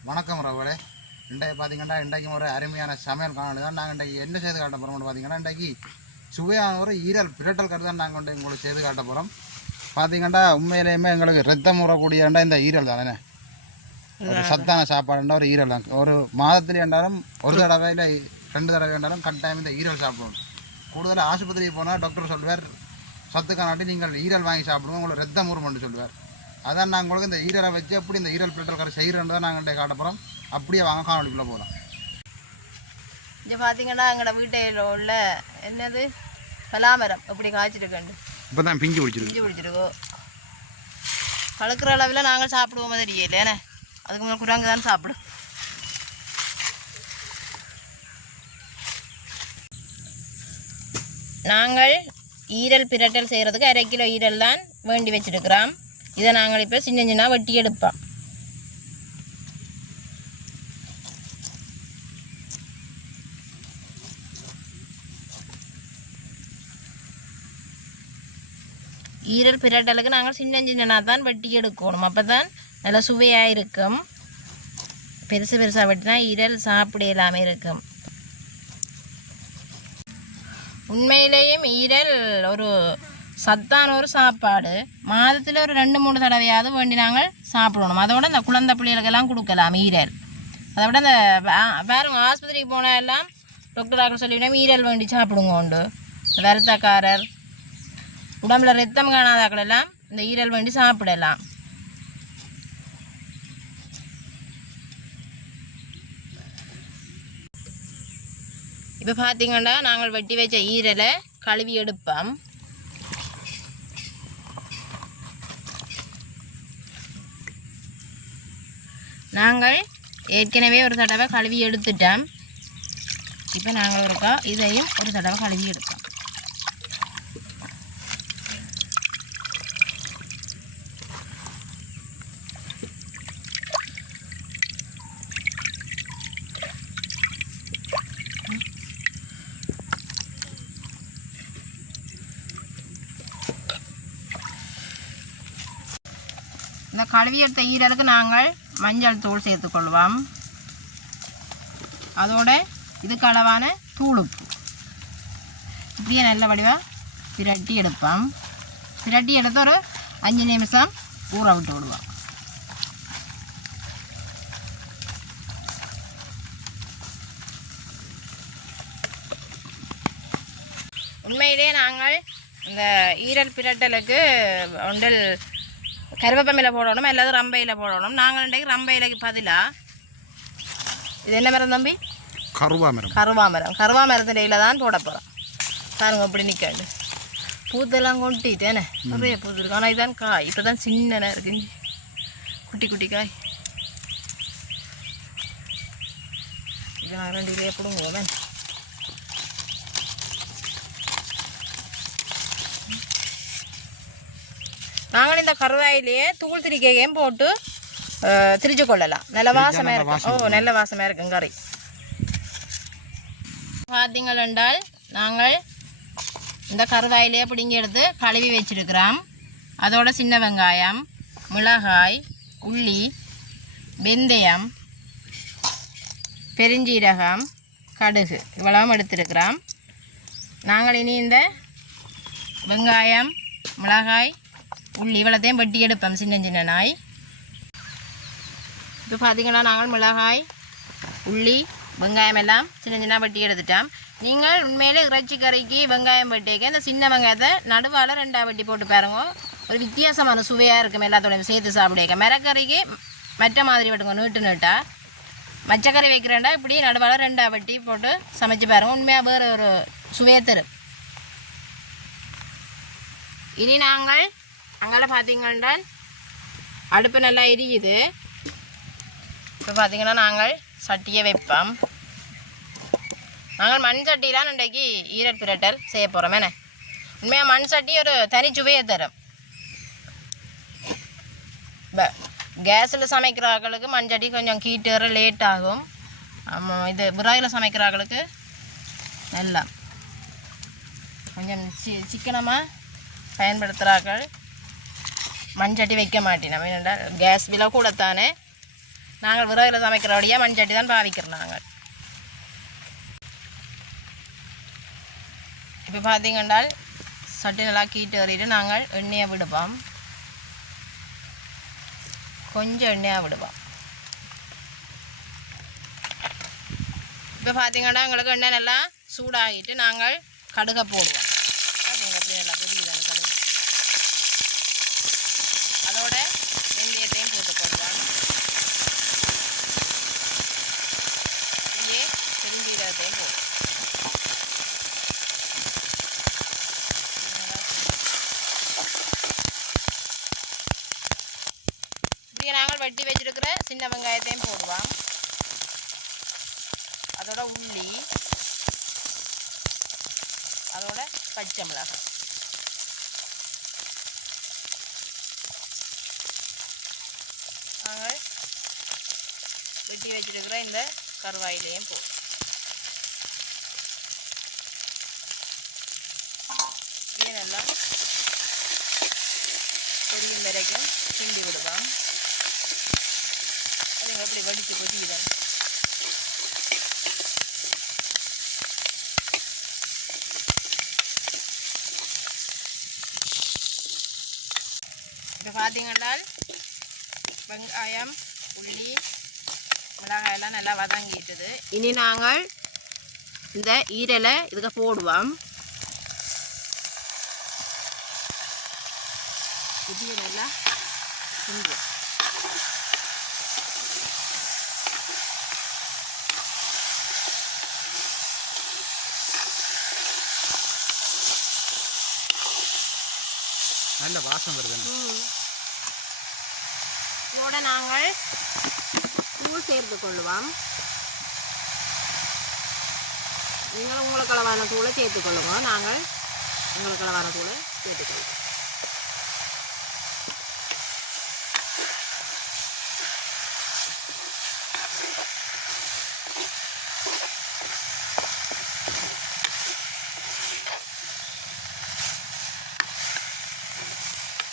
வணக்கம் ரவலே இன்றைக்கு பார்த்தீங்கன்னா இன்றைக்கு ஒரு அருமையான சமையல் காணொலி தான். நாங்கள் இன்றைக்கு என்ன செய்து காட்ட போகிறோம்னு பார்த்தீங்கன்னா இன்றைக்கு சுவையான ஒரு ஈரல் பிரட்டல் கறி தான் நாங்கள் உங்களுக்கு செய்து காட்ட போகிறோம் பார்த்தீங்கன்னா உண்மையிலேயுமே எங்களுக்கு ரத்தம் ஊறக்கூடிய இந்த ஈரல் தானே ஒரு சத்தான சாப்பாடுன்ற ஒரு ஈரல் தான். ஒரு மாதத்துல என்றாலும் ஒரு தடவை இல்லை ரெண்டு தடவை என்றாலும் கட்டாயம் இந்த ஈரல் சாப்பிடணும் கூடுதலாக ஆஸ்பத்திரிக்கு போனால் டாக்டர் சொல்வார் சத்து காணாட்டி நீங்கள் ஈரல் வாங்கி சாப்பிடுங்க உங்களுக்கு ரத்தம் ஊறுமென்று சொல்வார் அதான் நாங்கள் உங்களுக்கு இந்த ஈரலை வச்சு எப்படி இந்த ஈரல் பிரட்டல் கறி செய்கிறேன்னு தான் நாங்கள் காட்ட போகிறோம் அப்படியே வாங்க காணொலிக்குள்ளே போகலாம் இங்கே பார்த்தீங்கன்னா எங்களோட வீட்டில் உள்ள என்னது? பலாமரம். இப்படி காய்ச்சிருக்கண்டு இப்போ தான் பிஞ்சு பிடிச்சிருக்கு. இஞ்சி பிடிச்சிருக்கோ. கலக்கிற அளவில் நாங்கள் சாப்பிடுவோம் தெரியல ஏன்னா அதுக்கு முன்னாடி குரங்கு தான் சாப்பிடும். நாங்கள் ஈரல் பிரட்டல் செய்கிறதுக்கு அரை கிலோ ஈரல் தான் வேண்டி வச்சிருக்கிறோம். இதை நாங்கள் இப்போ சின்ன சின்ன வெட்டி எடுப்போம். ஈரல் பிரட்டலுக்கு நாங்கள் சின்ன சின்னனாக தான் வெட்டி எடுக்கணும். அப்போ தான் நல்லா சுவையாக இருக்கும். பெருசு பெருசாக வெட்டினா ஈரல் சாப்பிட இல்லாமல் இருக்கும். உண்மையிலேயும் ஈரல் ஒரு சத்தான ஒரு சாப்பாடு. மாதத்தில் ஒரு ரெண்டு மூணு தடவையாவது வேண்டி நாங்கள் சாப்பிடணும். அதோட இந்த குழந்தை பிள்ளைகளுக்கெல்லாம் கொடுக்கலாம் ஈரல். அதை விட இந்த பாருங்க ஆஸ்பத்திரிக்கு போனால் எல்லாம் டாக்டர் டாக்டர் சொல்லிவிட்டோம் ஈரல் வேண்டி சாப்பிடுங்க உண்டு. வருத்தக்காரர் உடம்புல ரத்தம் காணாதாக்கள் எல்லாம் இந்த ஈரல் வேண்டி சாப்பிடலாம். இப்போ பார்த்தீங்கன்னா நாங்கள் வெட்டி வச்ச ஈரலை கழுவி எடுப்போம். நாங்கள் ஏற்கனவே ஒரு தடவை கழுவி எடுத்துட்டோம். இப்போ நாங்கள் இருக்கா இதையும் ஒரு தடவை கழுவி எடுத்தோம். இந்த கழுவி எடுத்த ஈரலுக்கு நாங்கள் மஞ்சள் தூள் சேர்த்துக்கொள்வோம். அதோட இதுக்கு அளவான தூளுப்பு. இப்படியே நல்ல வடிவாக பிரட்டி எடுப்போம். பிரட்டி எடுத்து ஒரு அஞ்சு நிமிஷம் ஊற விட்டு விடுவோம். உண்மையிலே நாங்கள் இந்த ஈரல் பிரட்டலுக்கு ஒன்றில் கருவேப்பமையில் போடணும் அல்லது ரம்பையில் போடணும். நாங்கள் இன்றைக்கு ரம்பையிலைக்கு பதிலாக இது என்ன மரம் தம்பி? கருவா மரம். கருவா மரம். கருவா மரத்திடையில தான் போட போகிறோம் பாருங்க இப்படி நிற்காது பூத்தெல்லாம் கொட்டிட்டேனே நிறைய பூத்து இருக்கு. ஆனால் இதான் காய். இப்போ தான் சின்னனா இருக்கு. குட்டி குட்டி காய். இது நான் ரெண்டு இதே பிடுங்குவேன் நாங்கள் இந்த கருவாயிலேயே தூள் திரிக்கையும் போட்டு திரிச்சு கொள்ளலாம். நல்ல வாசமாக இருக்கும். ஓ நல்ல வாசமாக இருக்கும் கறி. பார்த்தீங்கள் என்றால் நாங்கள் இந்த கருவாயிலே பிடுங்கி எடுத்து கழுவி வச்சிருக்கிறோம். அதோட சின்ன வெங்காயம் மிளகாய் உள்ளி வெந்தயம் பெருஞ்சீரகம் கடுகு இவ்வளவும் எடுத்திருக்கிறோம். நாங்கள் இனி இந்த வெங்காயம் மிளகாய் உள்ளி இவ்வளோத்தையும் வெட்டி எடுப்போம் சின்ன சின்ன நாய் இப்போ பார்த்தீங்கன்னா நாங்கள் மிளகாய் உள்ளி வெங்காயம் எல்லாம் சின்ன சின்ன வெட்டி எடுத்துட்டோம் நீங்கள் உண்மையிலே இறைச்சி கறிக்கு வெங்காயம் வெட்டிக்க இந்த சின்ன வெங்காயத்தை நடுவால் ரெண்டாக வெட்டி போட்டு பாருங்க ஒரு வித்தியாசமான சுவையாக இருக்கும் எல்லாத்தோடையும் சேர்த்து சாப்பிடுங்க மிரக்கறிக்கு மற்ற மாதிரி வெட்டுங்க நீட்டு நீட்டா மச்சக்கறி வைக்கிறேன்டா இப்படி நடுவால் ரெண்டாக வெட்டி போட்டு சமைச்சு பாருங்க உண்மையாக வேறு ஒரு சுவையை தரும் இனி நாங்கள் அங்கே பார்த்தீங்கன்னா அடுப்பு நல்லா எரியுது. இப்போ பார்த்தீங்கன்னா நாங்கள் சட்டியை வைப்போம். நாங்கள் மண் சட்டிலாம் இன்றைக்கு ஈரல் பிரட்டல் செய்ய போகிறோம் என்ன? உண்மையாக மண் சட்டி ஒரு தனி சுவையை தரும். கேஸில் சமைக்கிறார்களுக்கு மண் சட்டி கொஞ்சம் கீட்டு லேட் ஆகும். ஆமாம் இது விராயில் சமைக்கிறார்களுக்கு நல்லா கொஞ்சம் சி சிக்கனமாக பயன்படுத்துகிறார்கள் மண்சட்டி வைக்க மாட்டேன். நம்ம என்னடா கேஸ் விலை கூடத்தானே? நாங்கள் விறகுல சமைக்கிறபடியாக மண்சட்டி தான் பாவிக்கிறோம் நாங்கள். இப்போ பார்த்தீங்கன்னா சட்டி நல்லா கீட்டு ஏறிட்டு நாங்கள் எண்ணெயை விடுவோம். கொஞ்சம் எண்ணெயாக விடுவோம். இப்போ பார்த்தீங்கன்னா எங்களுக்கு எண்ணெய் நல்லா சூடாகிட்டு நாங்கள் கடுகை போடுவோம் பார்த்தீங்க எப்படி நல்லா புரியுது அந்த கடுகு அதோட வெந்தயத்தையும் போட்டுக்கொள்வோம் அப்படியே பெருஞ்சீரகத்தையும் போடுவோம் இப்படியே நாங்கள் வெட்டி வச்சிருக்கிற சின்ன வெங்காயத்தையும் போடுவோம். அதோட உள்ளி அதோட பச்சை மிளகாய். நாங்கள் வெட்டி வச்சிருக்கிற இந்த கருவாயிலையும் போடுவோம். இது நல்லா பொரியும் வரைக்கும் கிண்டி விடுவோம். அது எப்படி வடித்து கொதிக்கிறேன் இப்போ பார்த்தீங்கன்னா வெங்காயம் உள்ளி மிளகாயெல்லாம் நல்லா வதங்கிட்டது இனி நாங்கள் இந்த ஈரலை இதுக்கு போடுவோம். புதிய நல்லா செஞ்சோம் நல்ல வாசம் வருது இதோட நாங்கள் தூள் சேர்த்து கொள்ளுவோம். நீங்கள் உங்களுக்கு அளவான தூளை சேர்த்துக்கொள்ளுங்க. நாங்கள் உங்களுக்கு அளவான தூளை சேர்த்துக்கொள்வோம்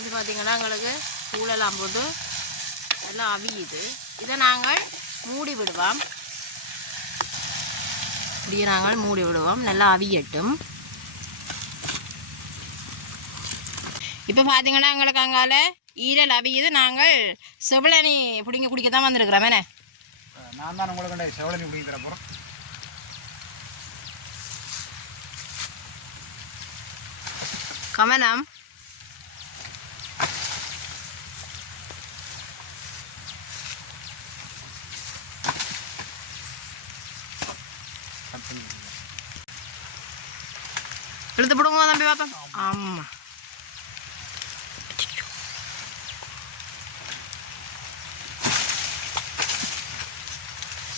இது பார்த்தீங்கன்னா எங்களுக்கு தூளெல்லாம் போட்டு நல்லா அவியுது. இதை நாங்கள் மூடி விடுவோம். இப்படியே நாங்கள் மூடி விடுவோம். நல்லா அவியட்டும். இப்போ பார்த்தீங்கன்னா எங்களுக்கு அங்கால ஈரல் அவியுது. நாங்கள் செவிலனி பிடிங்க குடிக்க தான் வந்திருக்கிறோம். என்ன? நான் தான் உங்களுக்கு செவலனி பிடிங்கி தர போகிறோம் கமனம் இழுத்து பிடுங்க தம்பி பார்ப்போம் ஆமாம்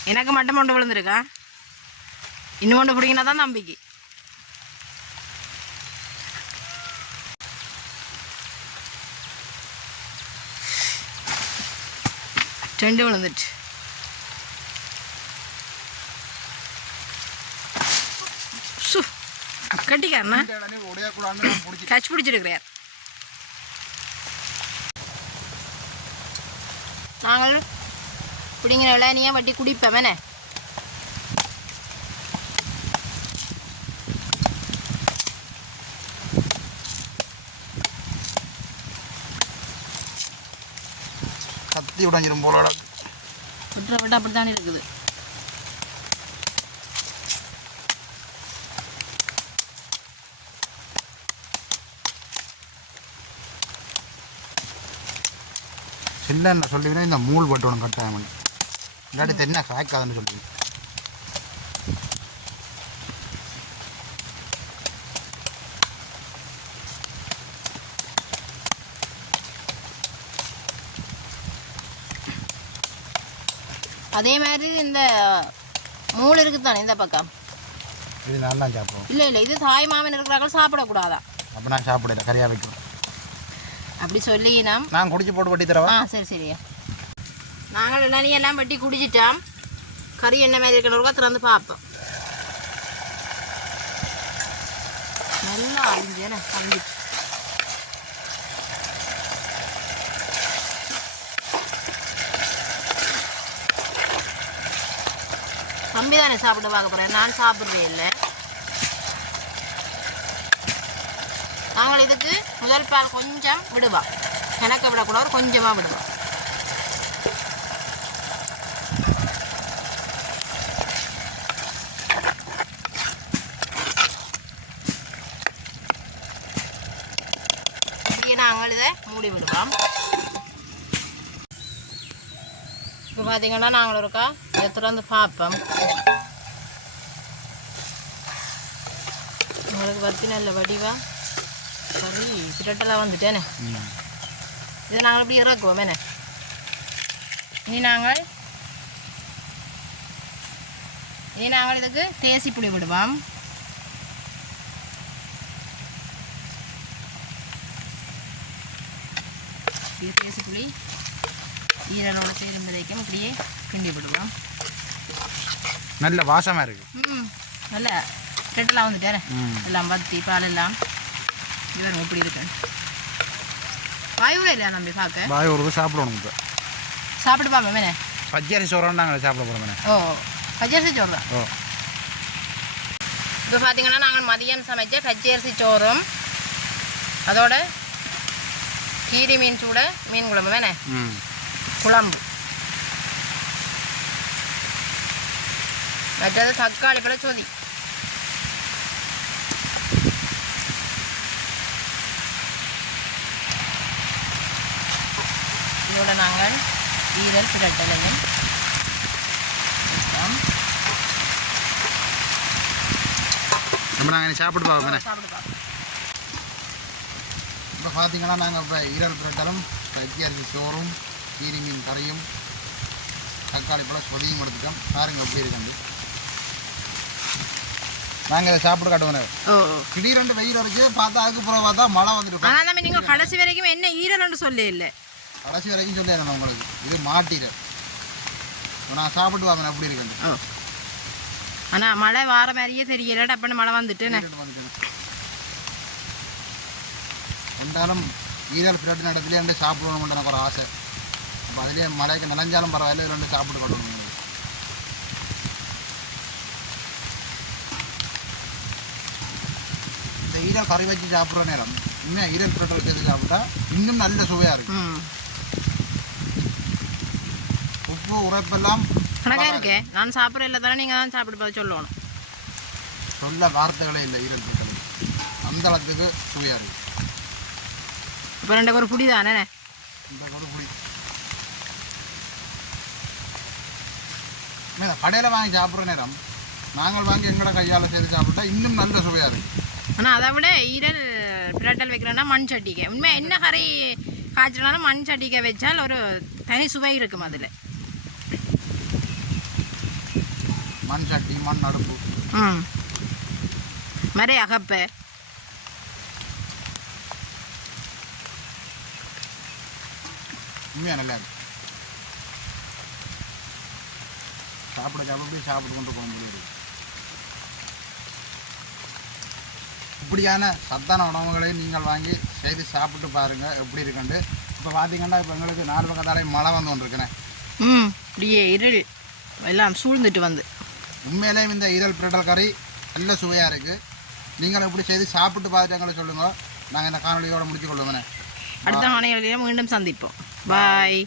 எனக்கு மட்டும் மொண்டு விழுந்திருக்கா? இன்னும் கொண்டு பிடிங்கினா தான் தம்பிக்கு. ரெண்டு விழுந்துட்டு சு கட்டிக்காரண்ணா டச் பிடிச்சிருக்கிறார். நாங்கள் பிடிங்கிற இளநியை வட்டி குடிப்போம் என்ன? கத்தி உடைஞ்சிரும் போல விட்டுற விட்டு அப்படி தானே இருக்குது? இல்லைன்னு சொல்லுவீங்கன்னா இந்த மூள் பட்டணும் கட்டாயம் இல்லாட்டி தென்ன காய்க்காதுன்னு சொல்லுவீங்க அதே மாதிரி இந்த மூளை இருக்குது தானே இந்த பக்கம்? இது நான் தான் சாப்பிடுவோம். இல்லை இல்லை இது தாய் மாமன் இருக்கிறார்கள் சாப்பிடக்கூடாதா? அப்போ நான் சாப்பிடல கறியாக வைக்கும் அப்படி சொல்லி நாம் நான் குடிச்சு போட்டு வட்டி தரவா? ஆ சரி சரியா. நாங்கள் எல்லாம் வெட்டி குடிச்சிட்டோம். கறி என்ன மாதிரி இருக்கிறவங்க திறந்து பார்ப்போம். நல்லா அழிஞ்சேனே அழிஞ்சிட்டு. தம்பி தானே சாப்பிட்டு பார்க்க போகிறேன் நான் சாப்பிட்றே இல்லை. நாங்கள் இதுக்கு முதல் பால் கொஞ்சம் விடுவோம். எனக்கு விடக்கூடாது கொஞ்சமாக விடுவோம். நாங்கள் இதை மூடி விடுவோம். இப்போ பார்த்தீங்கன்னா நாங்கள் இருக்கா இதை திறந்து பார்ப்போம். உங்களுக்கு பற்றி நல்ல வடிவா? சரி பிரட்டெல்லாம் வந்துட்டேனே இதை நாங்கள் இப்படி இறக்குவோம் என்ன இனி நாங்கள் இனி நாங்கள் இதுக்கு தேசி புளி விடுவோம் இது தேசி புளி ஈரலோட சேரும் வரைக்கும் இப்படியே கிண்டி விடுவோம் நல்ல வாசமாக இருக்குது ம் நல்ல ரெட்டெல்லாம் வந்துட்டாரு ம் எல்லாம் பத்தி பால் எல்லாம் இவருங்க இப்படி இருக்கு வாயுவில் இல்லையா தம்பி பார்க்க பாய் ஒரு சாப்பிடணும் இப்போ. சாப்பிட்டு பார்ப்போம் என்ன பச்சரிசி சோறான் நாங்கள் சாப்பிட போகிறோம் ஓ பச்சரிசி சோறு தான்? ஓ. இப்போ பார்த்தீங்கன்னா நாங்கள் மதியம் சமைச்ச பச்சரிசி சோறும் அதோட கீரி மீன் சூட மீன் குழம்பு வேணே குழம்பு. மற்றது தக்காளி பழ சொதி. இதோட நாங்கள் ஈரல் பிரட்டலையும். நம்ம நாங்கள் சாப்பிட்டு பார்ப்போம் சாப்பிட்டு பார்ப்போம். இப்போ பார்த்தீங்கன்னா நாங்கள் இப்போ ஈரல் பிரட்டலும் பச்சை அரிசி சோறும் கீரி மீன் கறியும் தக்காளி பழம் சொதியும் எடுத்துட்டோம். பாருங்க எப்படி இருக்குது நாங்கள் இதை சாப்பிட காட்டுவோம் ஓ திடீரெண்டு வெயில் வரைக்கு பார்த்தா அதுக்கு அப்புறம் பார்த்தா மழை வந்துட்டு ஆனால் நம்ம நீங்கள் கடைசி வரைக்கும் என்ன ஈரல்னு சொல்லி இல்லை. கடைசி வரைக்கும் சொல்லிடுறேன் உங்களுக்கு. இது மாட்டீரல் நான் சாப்பிட்டு வாங்க எப்படி இருக்கு ஓ ஆனால் மழை வார மாதிரியே தெரியல. டப்புன்னு மழை வந்துட்டுன்னு இருந்தாலும் ஈரல் பிரெட் இடத்துலேயே ரெண்டு சாப்பிடணும்னு எனக்கு ஒரு ஆசை. அப்போ அதுலேயே மழைக்கு நனைஞ்சாலும் பரவாயில்ல ரெண்டு சாப்பிட்டு கொள்ளணும். இந்த ஈரல் கறி வச்சு சாப்பிட்ற நேரம் உண்மையாக ஈரல் பிரெட் சேர்த்து சாப்பிட்டா இன்னும் நல்ல சுவையாக இருக்கும். உப்பு உரைப்பெல்லாம் கணக்காக இருக்கே. நான் சாப்பிட்ற இல்லை தானே நீங்கள் தான் சாப்பிட்டு பார்த்து சொல்லணும். சொல்ல வார்த்தைகளே இல்லை ஈரல் அந்த அளவுக்கு சுவையாக இருக்குது இப்போ ரெண்டு ஒரு புடி தானே இந்த ஒரு புளி கடையில் வாங்கி சாப்பிட்ற நேரம் நாங்கள் வாங்கி எங்களோட கையால் செய்து சாப்பிட்டா இன்னும் நல்ல சுவையாக இருக்கு. ஆனால் அதை விட ஈரல் பிரட்டல் வைக்கிறோன்னா மண் சட்டிக்கை. உண்மை என்ன கறி காய்ச்சலாலும் மண் சட்டிக்கை வச்சால் ஒரு தனி சுவை இருக்கும் அதில். மண் சட்டி மண் அடுப்பு ம். மறை அகப்பை. உண்மையாக நல்லா இருக்கு. சாப்பிட சாப்பிட சாப்பிட்டு கொண்டு போக முடியாது. இப்படியான சத்தான உணவுகளை நீங்கள் வாங்கி செய்து சாப்பிட்டு பாருங்கள் எப்படி இருக்குண்டு இப்போ பார்த்தீங்கன்னா இப்போ எங்களுக்கு நாலு பக்கத்தாலே மழை வந்து கொண்டிருக்கேன் ம் இப்படியே இருள் எல்லாம் சூழ்ந்துட்டு வந்து. உண்மையிலேயும் இந்த ஈரல் பிரட்டல் கறி நல்ல சுவையாக இருக்குது நீங்கள் எப்படி செய்து சாப்பிட்டு பார்த்துட்டு எங்களை சொல்லுங்கள் நாங்கள் இந்த காணொலியோடு முடிச்சு கொள்ளுவோம் அடுத்த மாநிலங்களிலும் மீண்டும் சந்திப்போம். பாய்